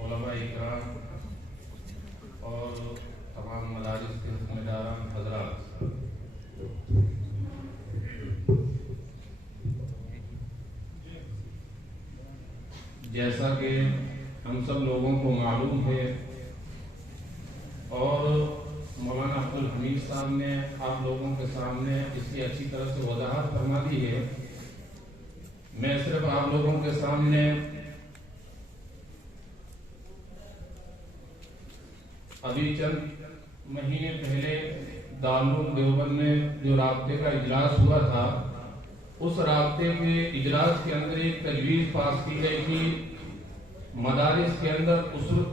علماء اکرام اور تمام مدارس کے ذمہ داران حضرات، جیسا کہ ہم سب لوگوں کو معلوم ہے اور مولانا عبدالحمید صاحب نے آپ لوگوں کے سامنے اس کی اچھی طرح سے وضاحت فرما دی ہے، میں صرف آپ لوگوں کے سامنے ابھی چند مہینے پہلے دارالعلوم دیوبند میں جو رابطے کا اجلاس ہوا تھا، اس رابطے کے اجلاس کے اندر ایک تجویز پاس کی گئی تھی مدارس کے اندر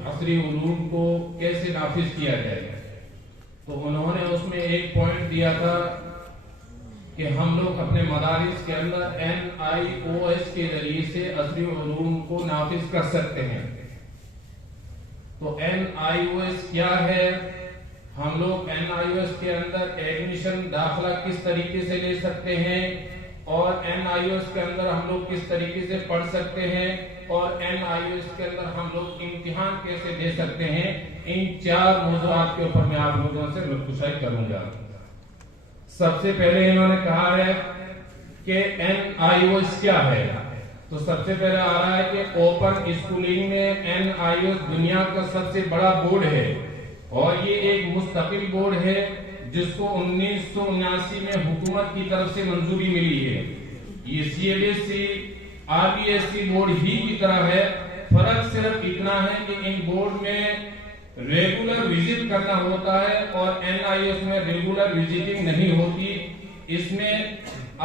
عصری علوم کو کیسے نافذ کیا جائے. تو انہوں نے اس میں ایک پوائنٹ دیا تھا کہ ہم لوگ اپنے مدارس کے اندر NIOS کے ذریعے سے عصری علوم کو نافذ کر سکتے ہیں. تو NIOS کیا ہے؟ ہم لوگ NIOS کے اندر ایڈمیشن داخلہ کس طریقے سے لے سکتے ہیں، اور NIOS کے اندر ہم لوگ کس طریقے سے پڑھ سکتے ہیں، اور NIOS کے اندر ہم لوگ امتحان کیسے دے سکتے ہیں. ان 4 موضوعات کے اوپر میں آپ لوگوں سے گفتگو کروں گا. سب سے پہلے انہوں نے کہا ہے کہ NIOS کیا ہے. تو سب سے پہلے آ رہا ہے کہ اوپن اسکولنگ میں NIOS دنیا کا سب سے بڑا بورڈ ہے، اور یہ ایک مستقل بورڈ ہے جس کو 1979 میں حکومت کی طرف سے منظوری ملی ہے. یہ CBSE RBSE بورڈ ہی کی طرح ہے. فرق صرف اتنا ہے کہ ان بورڈ میں ریگولر وزٹ کرنا ہوتا ہے اور NIOS میں ریگولر وزٹنگ نہیں ہوتی. اس میں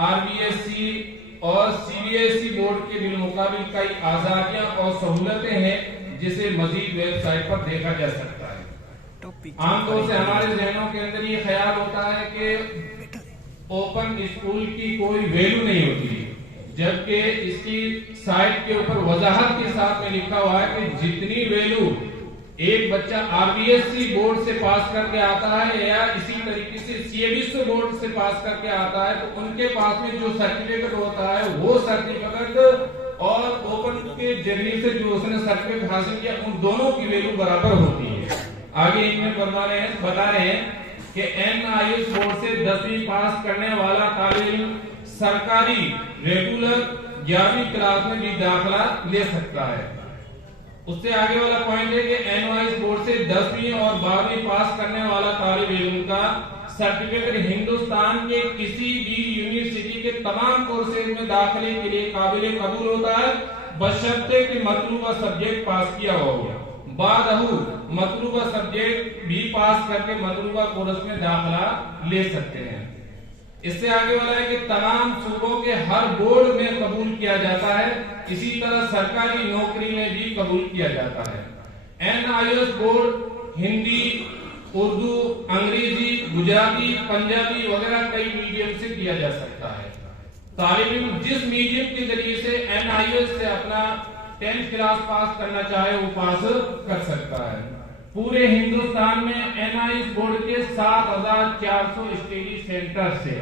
RBSE اور CBSE بورڈ کے بالمقابل کئی آزادیاں اور سہولتیں ہیں جسے مزید ویب سائٹ پر دیکھا جا سکتا ہے. عام طور سے ہمارے ذہنوں کے اندر یہ خیال ہوتا ہے کہ اوپن اسکول کی کوئی ویلیو نہیں ہوتی، جبکہ اس کی سائٹ کے اوپر وضاحت کے ساتھ میں لکھا ہوا ہے کہ جتنی ویلیو ایک بچہ RBSE بورڈ سے پاس کر کے آتا ہے یا اسی طریقے سے CBSE بورڈ سے پاس کر کے آتا ہے، تو ان کے پاس میں جو سرٹیفکیٹ ہوتا ہے وہ سرٹیفکیٹ اور اوپن کے ذریعے سے جو اس نے سرٹیفکیٹ حاصل کیا ان دونوں کی ویلیو برابر ہوتی ہے. آگے ان میں بتا رہے ہیں کہ NIOS بورڈ سے 10ویں پاس کرنے والا طالب علم سرکاری ریگولر 11ویں کلاس میں بھی داخلہ لے سکتا ہے. اس سے آگے والا پوائنٹ ہے کہ NIOS بورڈ سے 10ویں اور 12ویں پاس کرنے والا طالب علم کا سرٹیفکیٹ ہندوستان کے کسی بھی یونیورسٹی کے تمام کورسز میں داخلے کے لیے قابل قبول ہوتا ہے، بشرطے کہ مطلوبہ سبجیکٹ پاس کیا ہوا ہو. بعد مطلوبہ سبجیکٹ بھی پاس کر کے مطلوبہ کورس میں داخلہ لے سکتے ہیں. اس سے آگے والا ہے کہ تمام صوبوں کے ہر بورڈ میں قبول کیا جاتا ہے، اسی طرح سرکاری نوکری میں بھی قبول کیا جاتا ہے. NIOS بورڈ ہندی، اردو، انگریزی، گجراتی، پنجابی وغیرہ کئی میڈیم سے کیا جا سکتا ہے. طالب علم جس میڈیم کے ذریعے سے NIOS سے اپنا 10th کلاس پاس کرنا چاہے وہ پاس کر سکتا ہے. پورے ہندوستان میں NIOS بورڈ کے 7400 اسٹڈی سینٹر سے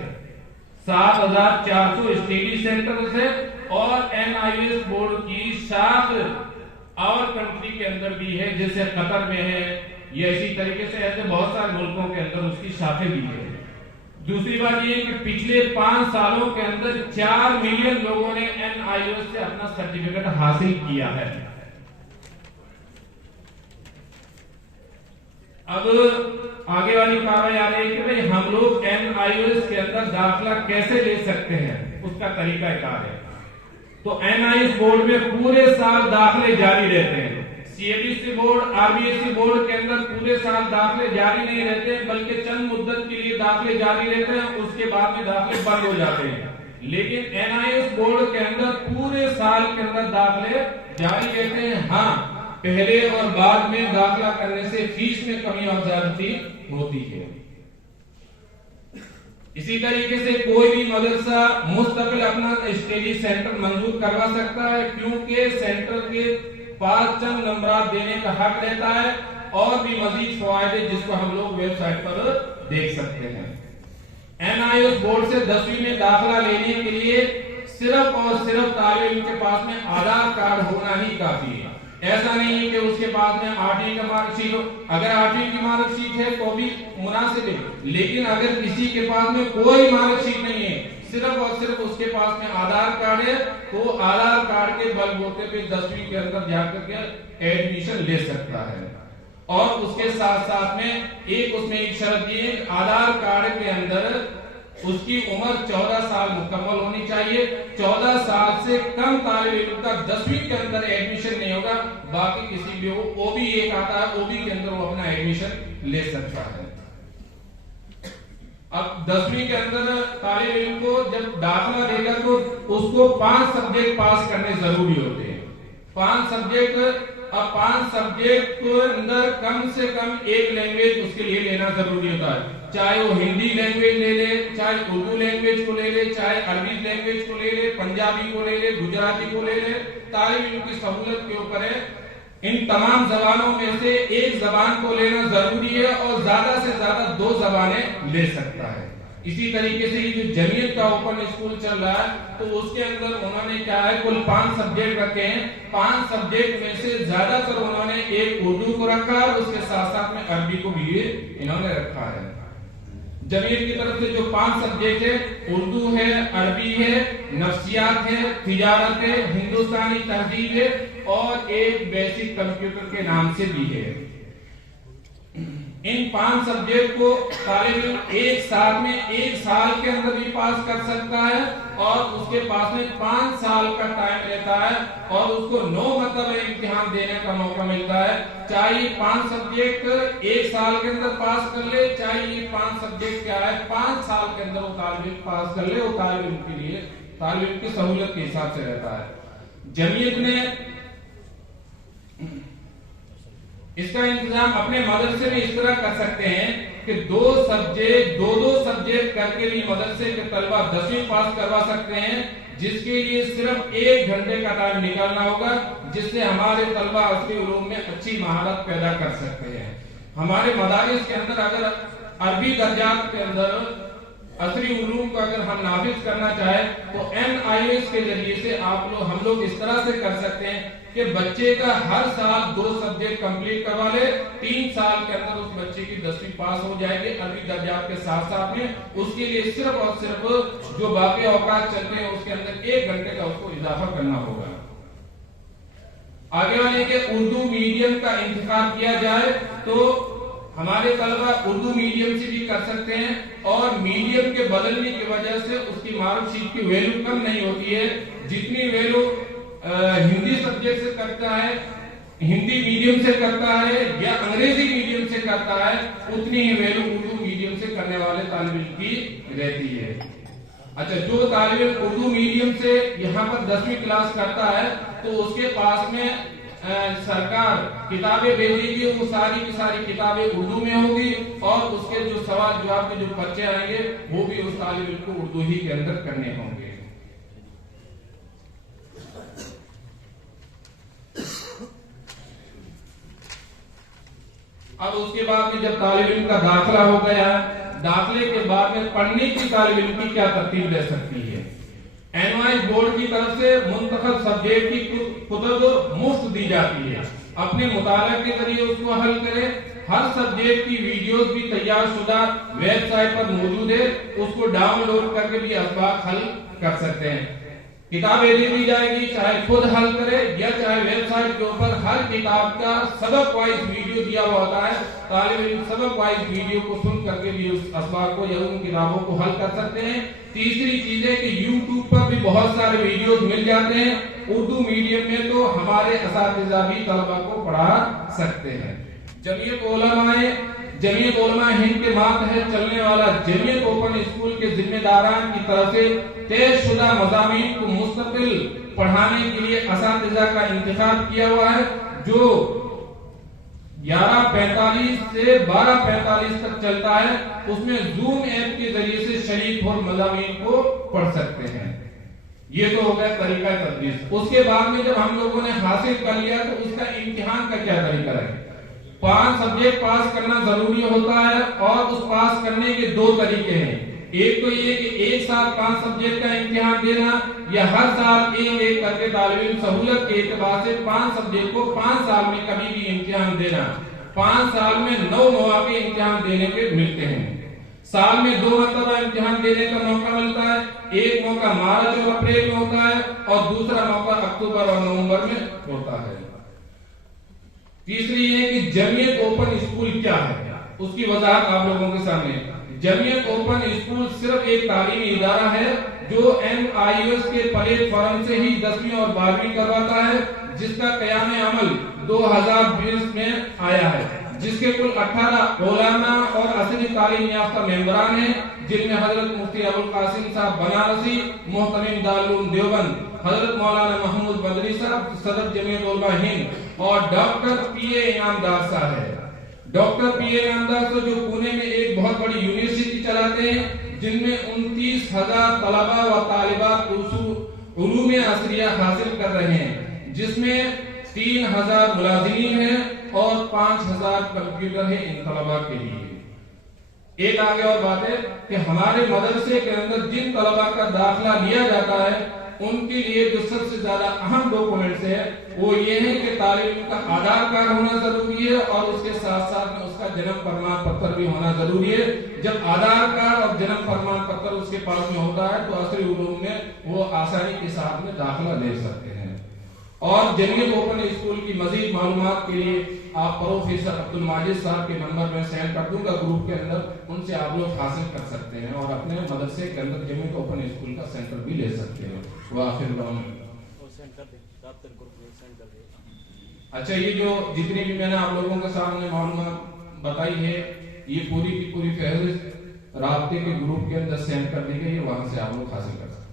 7400 اسٹڈی سینٹر سے اور NIOS بورڈ کی شاخ اور کنٹری کے اندر بھی ہے، جیسے قطر میں ہے، یہ اسی طریقے سے ایسے بہت سارے ملکوں کے اندر اس کی شاخیں بھی ہے. دوسری بات یہ ہے کہ پچھلے 5 سالوں کے اندر 4 ملین لوگوں نے NIOS سے اپنا سرٹیفکیٹ حاصل کیا ہے. اب آگے والی کارروائی آ رہی ہے کہ بھئی ہم لوگ NIOS کے اندر داخلہ کیسے لے سکتے ہیں، اس کا طریقہ کار ہے. تو NIOS بورڈ میں پورے سال داخلے جاری رہتے ہیں. CBSE بورڈ RBSE بورڈ کے اندر پورے سال داخلے جاری نہیں رہتے بلکہ چند مدت کے لیے داخلے جاری رہتے ہیں، اس کے بعد میں داخلے بند ہو جاتے ہیں. لیکن NIOS بورڈ کے اندر پورے سال کے اندر داخلے جاری رہتے ہیں. ہاں، پہلے اور بعد میں داخلہ کرنے سے فیس میں کمی اور زیادتی ہوتی ہے. اسی طریقے سے کوئی بھی مدرسہ مستقل اپنا اسٹڈی سینٹر منظور کروا سکتا ہے، کیونکہ سینٹر کے پاس چند نمبرات دینے کا حق رہتا ہے. اور بھی مزید فوائد ہیں جس کو ہم لوگ ویب سائٹ پر دیکھ سکتے ہیں۔ NIOS بورڈ سے 10ویں میں داخلہ لینے کے لیے صرف اور صرف طالب علم کے پاس میں آدھار کارڈ ہونا ہی کافی ہے۔ ایسا نہیں ہے کہ اس کے پاس میں 8ویں کا مارک شیٹ ہو، اگر 8ویں کی مارک شیٹ ہے تو بھی مناسب ہے، لیکن اگر کسی کے پاس میں کوئی مارک شیٹ نہیں ہے، صرف اور صرف اس کے پاس میں آدھار کارڈ ہے، تو آدھار کارڈ کے بل بوتے پہ 10ویں کے اندر جا کر کے ایڈمیشن لے سکتا ہے۔ اور اس کے ساتھ ساتھ میں ایک شرط یہ ہے کہ آدھار کارڈ کے اندر اس کی عمر 14 سال مکمل ہونی چاہیے۔ 14 سال سے کم طالب علم کا 10ویں کے اندر ایڈمیشن نہیں ہوگا، باقی کسی بھی او بی ایک آتا ہے، او بی کے اندر وہ اپنا ایڈمیشن لے سکتا ہے۔ اب 10ویں کے اندر طالب علم کو جب داخلہ دے گا تو اس کو 5 سبجیکٹ پاس کرنے ضروری ہوتے ہیں۔ 5 سبجیکٹ، اب 5 سبجیکٹ کے اندر کم سے کم ایک لینگویج اس کے لیے لینا ضروری ہوتا ہے، چاہے وہ ہندی لینگویج لے لے، چاہے اردو لینگویج کو لے لے، چاہے عربی لینگویج کو لے لے، پنجابی کو لے لے، گجراتی کو لے لے، طالب علم کی سہولت کے اوپر ہے۔ ان تمام زبانوں میں سے ایک زبان کو لینا ضروری ہے اور زیادہ سے زیادہ 2 زبانیں لے سکتا ہے۔ اسی طریقے سے یہ جو جمعیت کا اوپن اسکول چل رہا ہے تو اس کے اندر انہوں نے کیا ہے کل 5 سبجیکٹ رکھے ہیں۔ 5 سبجیکٹ میں سے زیادہ تر انہوں نے ایک اردو کو رکھا اور اس کے ساتھ ساتھ میں عربی کو بھی انہوں نے رکھا ہے۔ جمعیت کی طرف سے جو 5 سبجیکٹ ہے، اردو ہے، عربی ہے، نفسیات ہے، تجارت ہے، ہندوستانی تہذیب ہے اور ایک بیسک کمپیوٹر کے نام سے بھی ہے۔ ان 5 سبجیکٹ کو طالب علم ایک سال میں 1 سال کے اندر بھی پاس کر سکتا ہے اور اس کے پاس میں 5 سال کا ٹائم رہتا ہے اور اس کو 9 مرتبہ امتحان دینے کا موقع ملتا ہے، چاہے یہ 5 سبجیکٹ 1 سال کے اندر پاس کر لے، چاہے یہ 5 سبجیکٹ کیا ہے 5 سال کے اندر وہ طالب علم پاس کر لے، وہ طالب علم کے لیے طالب علم کی سہولت کے حساب سے رہتا ہے۔ جمعیت نے اس کا انتظام اپنے مدرسے میں اس طرح کر سکتے ہیں کہ 2 سبجیکٹ کر کے بھی مدرسے کے طلبہ 10ویں پاس کروا سکتے ہیں، جس کے لیے صرف 1 گھنٹے کا ٹائم نکالنا ہوگا، جس سے ہمارے طلبہ عصری علوم میں اچھی مہارت پیدا کر سکتے ہیں۔ ہمارے مدارس کے اندر اگر عربی درجات کے اندر عصری علوم کو اگر ہم نافذ کرنا چاہیں تو NIOS کے ذریعے سے ہم لوگ اس طرح سے کر سکتے ہیں کہ بچے کا ہر سال 2 سبجیکٹ کمپلیٹ کروا لے، 3 سال کے اندر اس بچے کی 10ویں پاس ہو جائے گی عربی درجات کے ساتھ ساتھ میں۔ اس کے لیے صرف اور صرف جو باقی اوقات چلتے ہیں اس کے اندر 1 گھنٹے کا اس کو اضافہ کرنا ہوگا۔ آگے والے کہ اردو میڈیم کا انتخاب کیا جائے تو ہمارے طلبہ اردو میڈیم سے بھی کر سکتے ہیں اور میڈیم کے بدلنے کی وجہ سے اس کی مارک شیٹ کی ویلیو کم نہیں ہوتی ہے۔ جتنی ویلیو ہندی سبجیکٹ سے کرتا ہے، ہندی میڈیم سے کرتا ہے یا انگریزی میڈیم سے کرتا ہے، اتنی ہی ویلیو اردو میڈیم سے کرنے والے طالب علم کی رہتی ہے۔ اچھا، جو طالب علم اردو میڈیم سے یہاں پر 10ویں کلاس کرتا ہے تو اس کے پاس میں سرکار کتابیں بھیجے گی، وہ ساری کی ساری کتابیں اردو میں ہوگی اور اس کے جو سوال جواب کے جو پرچے آئیں گے وہ بھی اس طالب علم کو اردو ہی کے اندر کرنے ہوں گے۔ اب اس کے بعد میں جب طالب علم کا داخلہ ہو گیا، داخلے کے بعد میں پڑھنے کی طالب علم کی کیا ترتیب رہ سکتی ہے؟ NIOS بورڈ کی طرف سے منتخب سبجیکٹ کی کتب مفت دی جاتی ہے، اپنے مطالعہ کے ذریعے اس کو حل کرے۔ ہر سبجیکٹ کی ویڈیوز بھی تیار شدہ ویب سائٹ پر موجود ہے، اس کو ڈاؤن لوڈ کر کے بھی اسباق حل کر سکتے ہیں۔ کتابیں دے دی جائے گی، چاہے خود حل کرے یا چاہے ویب سائٹ کے اوپر ہر کتاب کا سبق وائز ویڈیو دیا ہوا ہوتا ہے، طالب علم سبق وائز ویڈیو کو سن کر کے بھی اس اسباق کو یا ان کتابوں کو حل کر سکتے ہیں۔ تیسری چیز ہے کہ یوٹیوب پر بھی بہت سارے ویڈیوز مل جاتے ہیں، اردو میڈیم میں تو ہمارے اساتذہ بھی طلبہ کو پڑھا سکتے ہیں۔ جمعیت علماء ہند کے ماتحت چلنے والا جمعیت اوپن اسکول کے ذمہ داران کی طرف سے طے شدہ مضامین کو مستقل پڑھانے کے لیے اساتذہ کا انتخاب کیا ہوا ہے، جو 11:45 سے 12:45 تک چلتا ہے۔ اس میں زوم ایپ کے ذریعے سے شریک ہو مضامین کو پڑھ سکتے ہیں۔ یہ تو ہو گیا طریقہ تدریس۔ اس کے بعد میں جب ہم لوگوں نے حاصل کر لیا تو اس کا امتحان کا کیا طریقہ ہے؟ 5 سبجیکٹ پاس کرنا ضروری ہوتا ہے اور اس پاس کرنے کے 2 طریقے ہیں. ایک تو یہ کہ ایک ساتھ 5 سبجیکٹ کا امتحان دینا یا ہر سال ایک کر کے طالب علم سہولت کے اعتبار سے 5 سبجیکٹ کو 5 سال میں کبھی بھی امتحان دینا. 5 سال میں 9 مواقع امتحان دینے کے ملتے ہیں. سال میں 2 مرتبہ امتحان دینے کا موقع ملتا ہے. ایک موقع مارچ اور اپریل میں ہوتا ہے اور دوسرا موقع اکتوبر اور نومبر میں ہوتا ہے. تیسری یہ کہ جمعیت اوپن اسکول کیا ہے، اس کی وضاحت آپ لوگوں کے سامنے. جمعیت اوپن اسکول صرف ایک تعلیمی ادارہ ہے جو MIUS کے پلیٹ فارم سے ہی 10ویں اور 12ویں کرواتا ہے، جس کا قیام عمل 2020 میں آیا ہے، جس کے کل 18 علماء اور عصری تعلیم یافتہ ممبران ہیں، جن میں حضرت مفتی ابوالقاسم صاحب بنارسی محتمم دارالعلوم دیوبند، حضرت مولانا محمود بدری صاحب صدر جمعیت علماء ہند اور ڈاکٹر PA انعامدار صاحب ہے. ڈاکٹر PA انعامدار صاحب جو پونے میں ایک بہت بڑی یونیورسٹی چلاتے ہیں، جن میں 29,000 طلباء و طالبات علوم عصریہ حاصل کر رہے ہیں، جس میں 3,000 ملازمین ہیں اور 5,000 کمپیوٹر ہیں ان طلباء کے لیے. ایک آگے اور بات ہے کہ ہمارے مدرسے کے اندر جن طلباء کا داخلہ لیا جاتا ہے ان کے لیے جو سب سے زیادہ اہم ڈاکومنٹس ہے وہ یہ ہے کہ طالب علم کا آدھار کارڈ ہونا ضروری ہے اور اس کے ساتھ ساتھ میں اس کا جنم پرمان پتر بھی ہونا ضروری ہے. جب آدھار کارڈ اور جنم پرمان پتر اس کے پاس میں ہوتا ہے تو عصری علوم میں وہ آسانی کے ساتھ میں داخلہ لے سکتے ہیں. اور جمعیت اوپن اسکول کی مزید معلومات کے لیے آپ پروفیسر عبدالماجد صاحب کے نمبر میں سینڈ کر دوں گا گروپ کے اندر، ان سے آپ لوگ حاصل کر سکتے ہیں اور اپنے مدرسے کے اندر جمعیت اوپن اسکول کا سینٹر بھی لے سکتے ہیں. اچھا، یہ جو جتنی بھی میں نے آپ لوگوں کے سامنے معلومات بتائی ہے یہ پوری کی پوری فہرست رابطے کے گروپ کے اندر سینڈ کر دی گئی ہے، وہاں سے آپ لوگ حاصل کر سکتے ہیں.